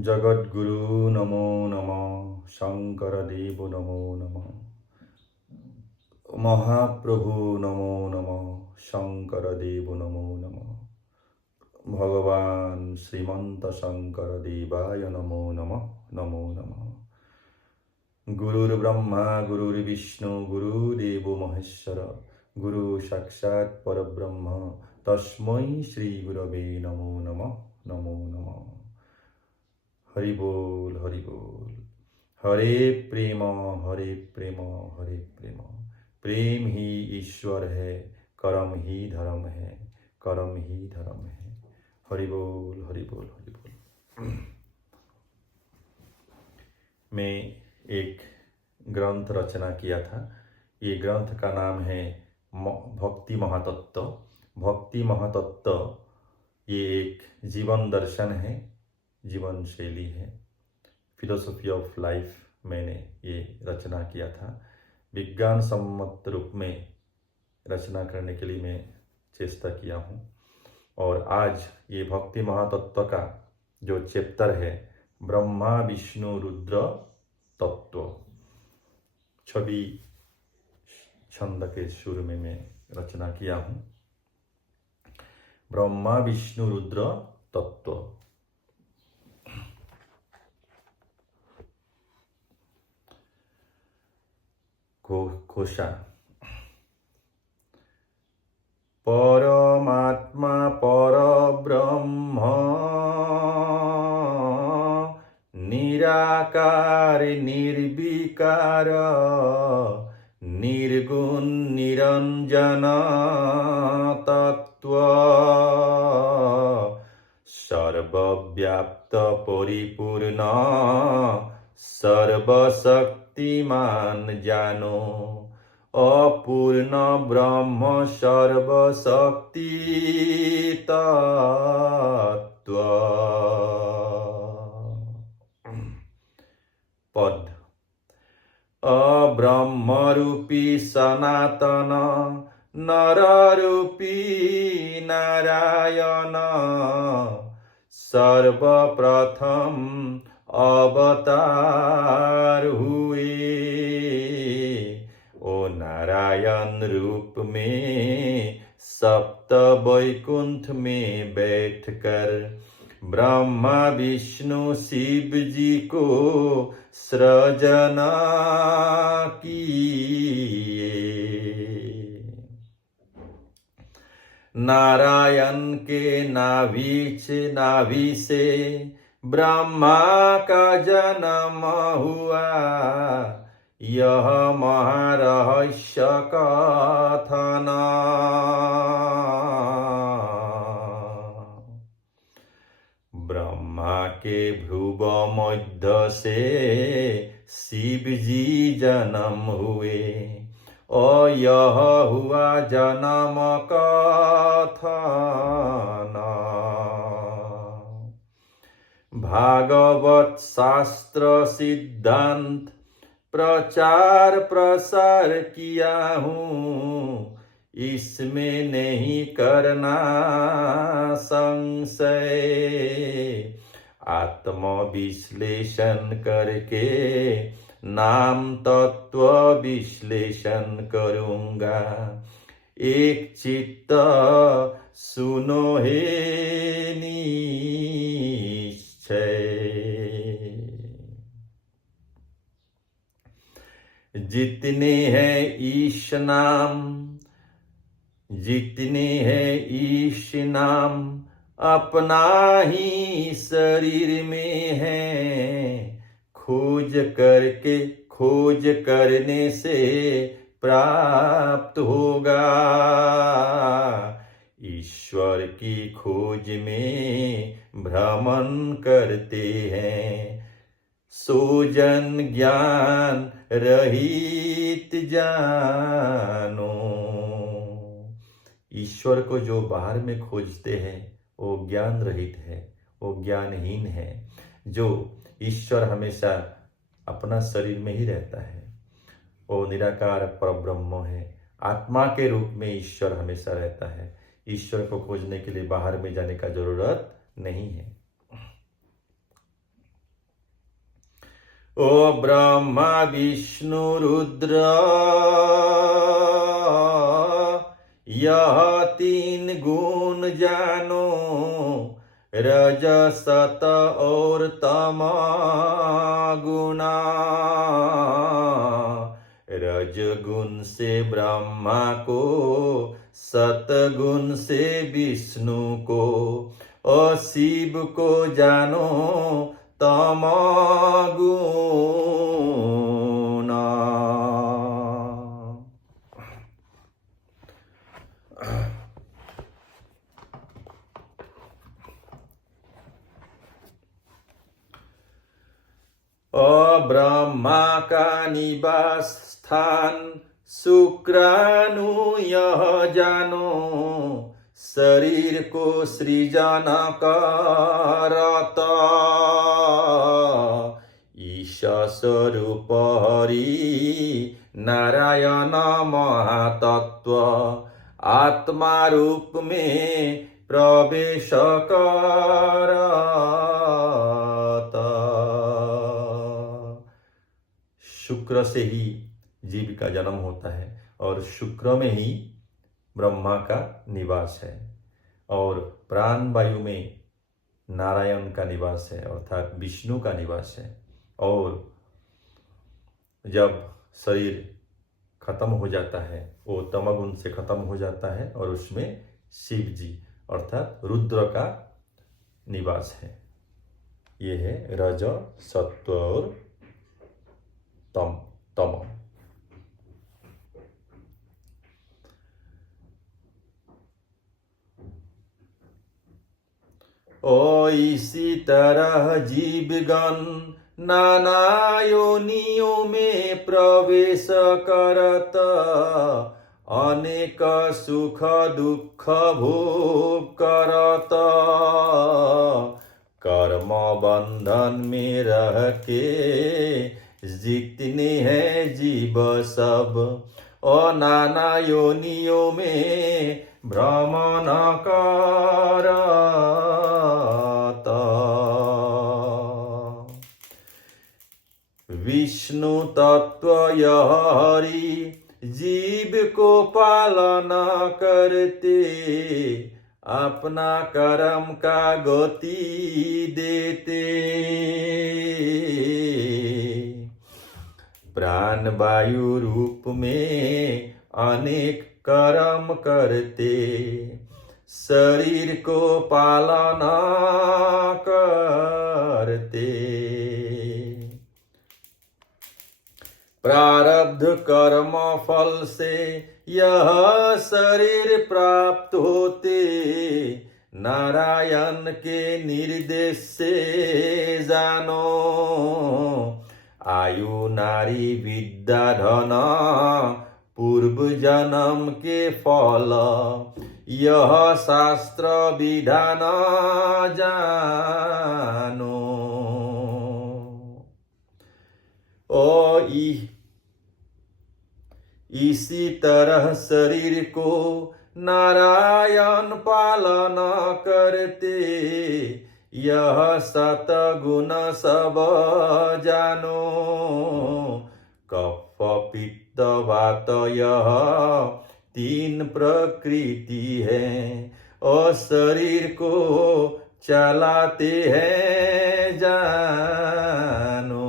जगद्गुरु नमो नमः। शंकरदेव नमो नमः। महाप्रभु नमो नमः। शंकरदेव नमो नमः। भगवान श्रीमंत शंकर देवाय नमो नमः। नमो नमः। गुरुर्ब्रह्मा गुरुर्विष्णु गुरुदेवो महेश्वर गुरु साक्षात् परब्रह्म तस्मै श्री गुरवे नमो नमः। नमो नमः। हरि बोल हरि बोल। हरे प्रेम हरे प्रेम हरे प्रेम। प्रेम ही ईश्वर है, कर्म ही धर्म है, कर्म ही धर्म है। हरि बोल हरि बोल हरि बोल। मैं एक ग्रंथ रचना किया था। ये ग्रंथ का नाम है भक्ति महातत्व। भक्ति महातत्व ये एक जीवन दर्शन है, जीवन शैली है, फिलोसफी ऑफ लाइफ। मैंने ये रचना किया था। विज्ञान सम्मत रूप में रचना करने के लिए मैं चेष्टा किया हूँ। और आज ये भक्ति महातत्व का जो चैप्टर है ब्रह्मा विष्णु रुद्र तत्व, 26 छंद के सुर में मैं रचना किया हूँ। ब्रह्मा विष्णु रुद्र तत्व। घोषा। परमात्मा परब्रह्म निराकार निर्विकार निर्गुण निरंजन तत्व सर्वव्याप्त परिपूर्ण सर्वशक्तिमान जानो अपूर्ण ब्रह्म सर्वशक्ति तत्व। पद। अब्रह्मरूपी सनातन नररूपी नारायण सर्वप्रथम अवतार हुए। ओ नारायण रूप में सप्त वैकुंठ में बैठकर ब्रह्मा विष्णु शिव जी को सृजना किए। नारायण के नाभि से ब्रह्मा का जन्म हुआ। यह महारहस्य कथन ब्रह्मा के भ्रुव मध्य से शिव जी जन्म हुए। और यह हुआ जन्म कथन। भागवत शास्त्र सिद्धांत प्रचार प्रसार किया हूँ, इसमें नहीं करना संशय। आत्मविश्लेषण करके नाम तत्व विश्लेषण करूँगा। एक चित्त सुनो हे निश्चय। जितने हैं ईश नाम, जितने हैं ईश नाम अपना ही शरीर में है। खोज करने से प्राप्त होगा। ईश्वर की खोज में भ्रमण करते हैं। सोजन ज्ञान रहित जानो। ईश्वर को जो बाहर में खोजते हैं वो ज्ञान रहित है, वो ज्ञानहीन है। जो ईश्वर हमेशा अपना शरीर में ही रहता है, वो निराकार परब्रह्म है। आत्मा के रूप में ईश्वर हमेशा रहता है। ईश्वर को खोजने के लिए बाहर में जाने का जरूरत नहीं है। ओ ब्रह्मा विष्णु रुद्र यह तीन गुण जानो, रज सत और तम गुना। रज गुण से ब्रह्मा को, सत गुण से विष्णु को, और शिव को जानो तम गुना। ब्रह्मा का निवास स्थान शुक्राणु यह जानो, शरीर को सृजन करता। ईश स्वरूप हरि नारायण महातत्व, आत्मा रूप में प्रवेश करता। शुक्र से ही जीव का जन्म होता है और शुक्र में ही ब्रह्मा का निवास है, और प्राण वायु में नारायण का निवास है अर्थात विष्णु का निवास है। और जब शरीर खत्म हो जाता है, वो तमगुण से खत्म हो जाता है और उसमें शिव जी अर्थात रुद्र का निवास है। ये है रज सत्व और तम। ओ इसी तरह जीवगण नाना योनियों में प्रवेश करत, अनेक सुख दुख भोग करत। कर्म बंधन में रह के जितने हैं जीव सब, और नाना योनियों में भ्रमण करता। विष्णु तत्व यह हरि जीव को पालना करते, अपना कर्म का गति देते। प्राण वायु रूप में अनेक कर्म करते, शरीर को पालना करते। प्रारब्ध कर्म फल से यह शरीर प्राप्त होते, नारायण के निर्देश से जानो। आयु नारी विद्या धन पूर्व जन्म के फल, यह शास्त्र विधान जानो। ओ इसी तरह शरीर को नारायण पालन करते, यह सत गुण सब जानो। कफ पित्त वात यह तीन प्रकृति है, और शरीर को चलाते हैं जानो।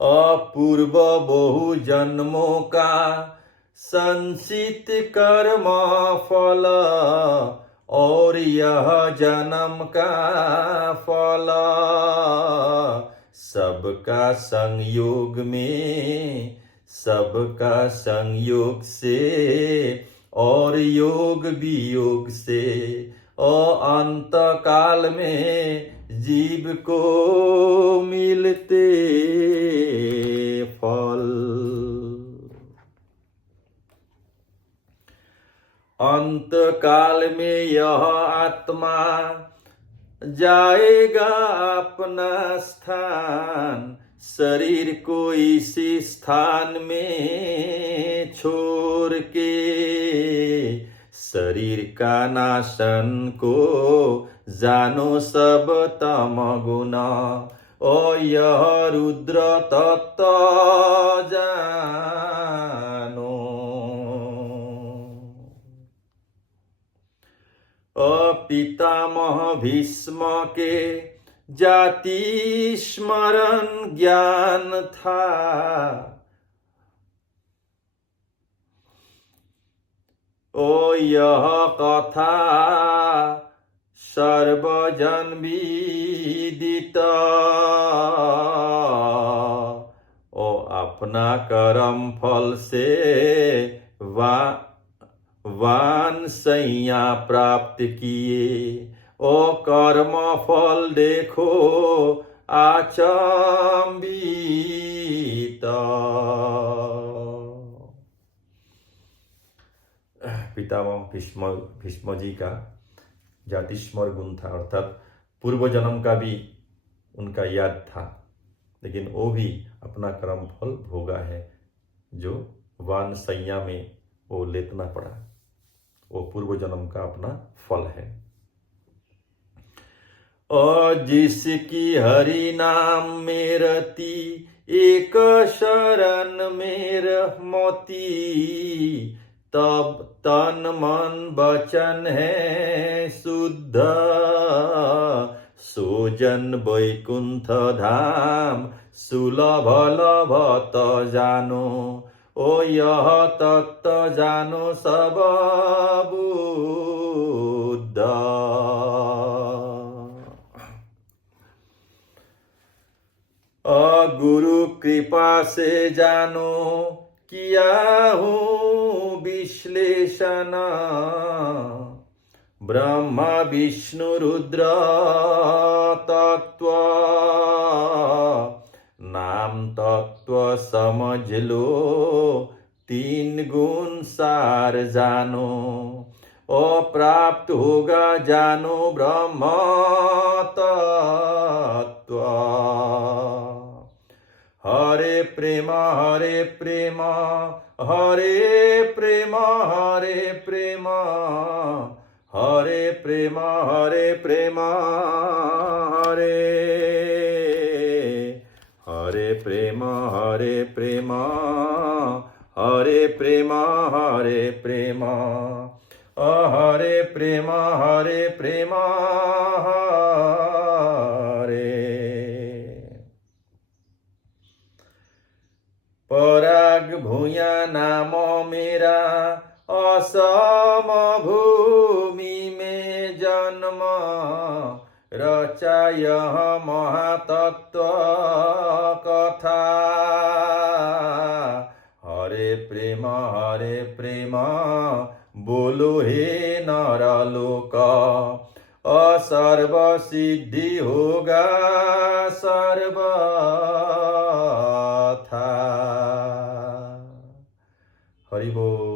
अपूर्व बहु जन्मों का संचित कर्म फल, और यह जन्म का फल। सबका संयोग में, सबका संयोग से, और योग वियोग से, और अंत काल में जीव को मिलते फल। अंत काल में यह आत्मा जाएगा अपना स्थान, शरीर को इसी स्थान में छोड़ के। शरीर का नाशन को जानो सब तम गुण। ओ यह रुद्र तत्व जानो। पितामह भीष्म के जाति स्मरण ज्ञान था। ओ यह कथा सर्वजन विदित। ओ अपना कर्म फल से वान सैया प्राप्त किए। ओ कर्म फल देखो आचंबित। पितामह भीष्म जी का जातिस्मर गुण था, अर्थात पूर्व जन्म का भी उनका याद था, लेकिन वो भी अपना कर्म फल भोगा है जो वान सैया में वो लेतना पड़ा। वो पूर्व जन्म का अपना फल है। और जिसकी हरि नाम में रति एक शरण में मोती। तब तन मन वचन है शुद्ध सोजन वैकुंठ धाम सुलभ लभत जानो। ओ यह तत्व जानो सब बुद्ध। गुरु कृपा से जानो किया हूँ विश्लेषण। ब्रह्मा विष्णु रुद्र तत्व नाम तत्व समझ लो। तीन गुण सार जानो। ओ प्राप्त होगा जानो ब्रह्म तत्व। हरे प्रेम हरे प्रेम हरे प्रेम हरे प्रेम हरे प्रेम हरे प्रेम हरे हरे प्रेम हरे प्रेम हरे प्रेम हरे प्रेम हरे प्रेम हरे प्रेम हरे। पराग भूया नाम मेरा असम भूमि में जन्म। रचा यह महातत्व कथा। हरे प्रेम बोलो हे नरलोक। सर्व सिद्धि होगा सर्व था। हरि बोल।